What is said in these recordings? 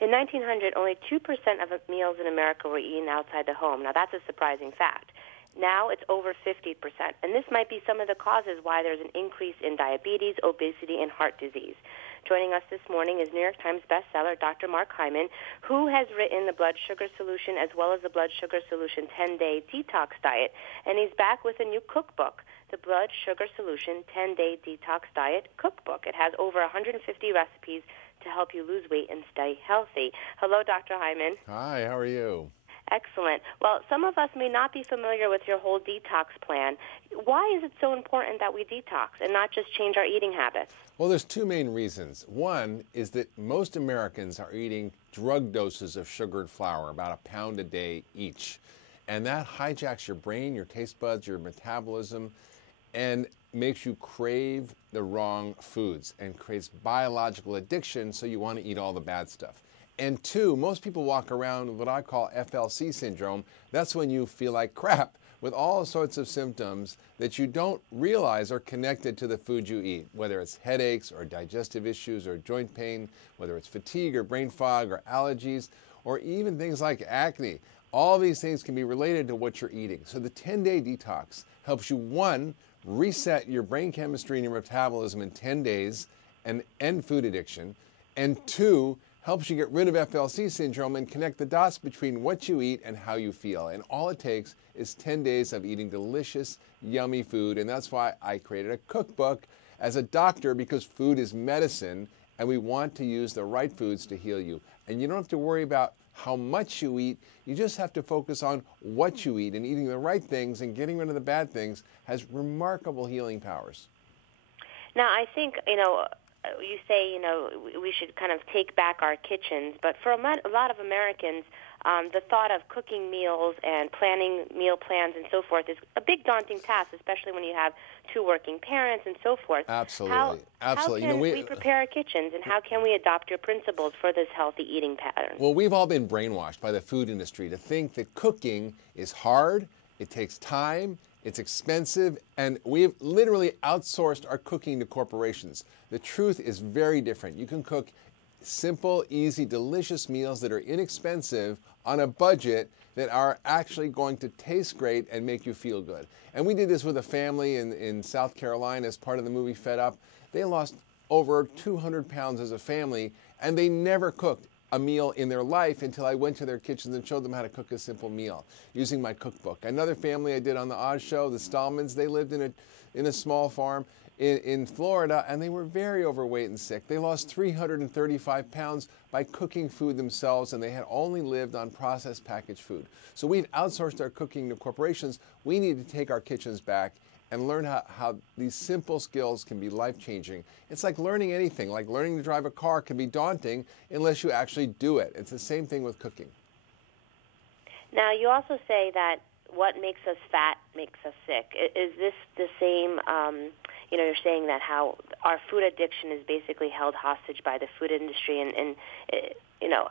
In 1900, only 2% of meals in America were eaten outside the home. Now, that's a surprising fact. Now it's over 50%, and this might be some of the causes why there's an increase in diabetes, obesity, and heart disease. Joining us this morning is New York Times bestseller Dr. Mark Hyman, who has written the Blood Sugar Solution as well as the Blood Sugar Solution 10-Day Detox Diet, and he's back with a new cookbook, the Blood Sugar Solution 10-Day Detox Diet Cookbook. It has over 150 recipes to help you lose weight and stay healthy. Hello, Dr. Hyman. Hi, how are you? Excellent. Well, some of us may not be familiar with your whole detox plan. Why is it so important that we detox and not just change our eating habits? Well, there's two main reasons. One is that most Americans are eating drug doses of sugared flour, about a pound a day each. And that hijacks your brain, your taste buds, your metabolism, and makes you crave the wrong foods and creates biological addiction, so you want to eat all the bad stuff. And two, most people walk around with what I call FLC syndrome. That's when you feel like crap with all sorts of symptoms that you don't realize are connected to the food you eat, whether it's headaches or digestive issues or joint pain, whether it's fatigue or brain fog or allergies, or even things like acne. All these things can be related to what you're eating. So the 10-day detox helps you, one, reset your brain chemistry and your metabolism in 10 days and end food addiction, and two, helps you get rid of FLC syndrome and connect the dots between what you eat and how you feel. And all it takes is 10 days of eating delicious, yummy food. And that's why I created a cookbook as a doctor, because food is medicine and we want to use the right foods to heal you. And you don't have to worry about how much you eat. You just have to focus on what you eat, and eating the right things and getting rid of the bad things has remarkable healing powers. Now, I think, you say, we should kind of take back our kitchens, but for a lot of Americans, the thought of cooking meals and planning meal plans and so forth is a big daunting task, especially when you have two working parents and so forth. Absolutely. Absolutely. How can we prepare our kitchens, and how can we adopt your principles for this healthy eating pattern? Well, we've all been brainwashed by the food industry to think that cooking is hard, it takes time, it's expensive, and we've literally outsourced our cooking to corporations. The truth is very different. You can cook simple, easy, delicious meals that are inexpensive on a budget that are actually going to taste great and make you feel good. And we did this with a family in South Carolina as part of the movie Fed Up. They lost over 200 pounds as a family, and they never cooked a meal in their life until I went to their kitchens and showed them how to cook a simple meal using my cookbook. Another family I did on the Oz show, the Stallmans, they lived in a small farm in Florida, and they were very overweight and sick. They lost 335 pounds by cooking food themselves, and they had only lived on processed packaged food. So we've outsourced our cooking to corporations. We need to take our kitchens back and learn how these simple skills can be life-changing. It's like learning anything. Like learning to drive a car can be daunting unless you actually do it. It's the same thing with cooking. Now, you also say that what makes us fat makes us sick. Is this the same, you're saying that how our food addiction is basically held hostage by the food industry, and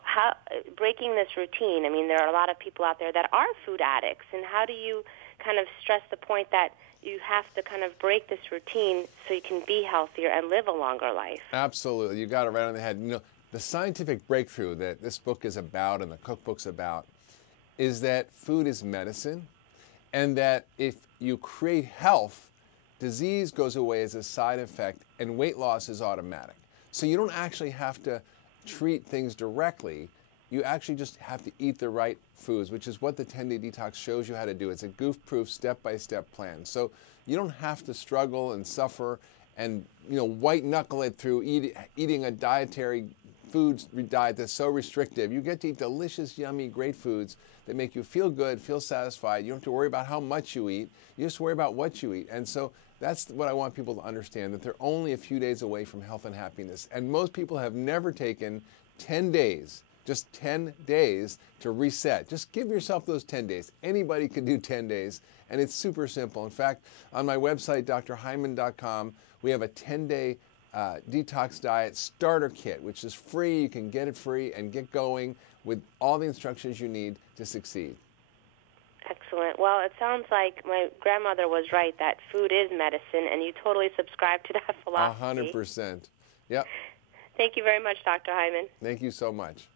how breaking this routine, there are a lot of people out there that are food addicts, and how do you kind of stress the point that you have to kind of break this routine so you can be healthier and live a longer life? Absolutely. You got it right on the head. The scientific breakthrough that this book is about and the cookbook's about is that food is medicine, and that if you create health, disease goes away as a side effect and weight loss is automatic. So you don't actually have to treat things directly. You actually just have to eat the right foods, which is what the 10-day detox shows you how to do. It's a goof-proof, step-by-step plan. So you don't have to struggle and suffer and white-knuckle it through eating a dietary food diet that's so restrictive. You get to eat delicious, yummy, great foods that make you feel good, feel satisfied. You don't have to worry about how much you eat. You just worry about what you eat. And so that's what I want people to understand, that they're only a few days away from health and happiness. And most people have never taken 10 days, just 10 days to reset. Just give yourself those 10 days. Anybody can do 10 days, and it's super simple. In fact, on my website, drhyman.com, we have a 10-day detox diet starter kit, which is free. You can get it free and get going with all the instructions you need to succeed. Excellent. Well, it sounds like my grandmother was right, that food is medicine, and you totally subscribe to that philosophy. 100%. Yep. Thank you very much, Dr. Hyman. Thank you so much.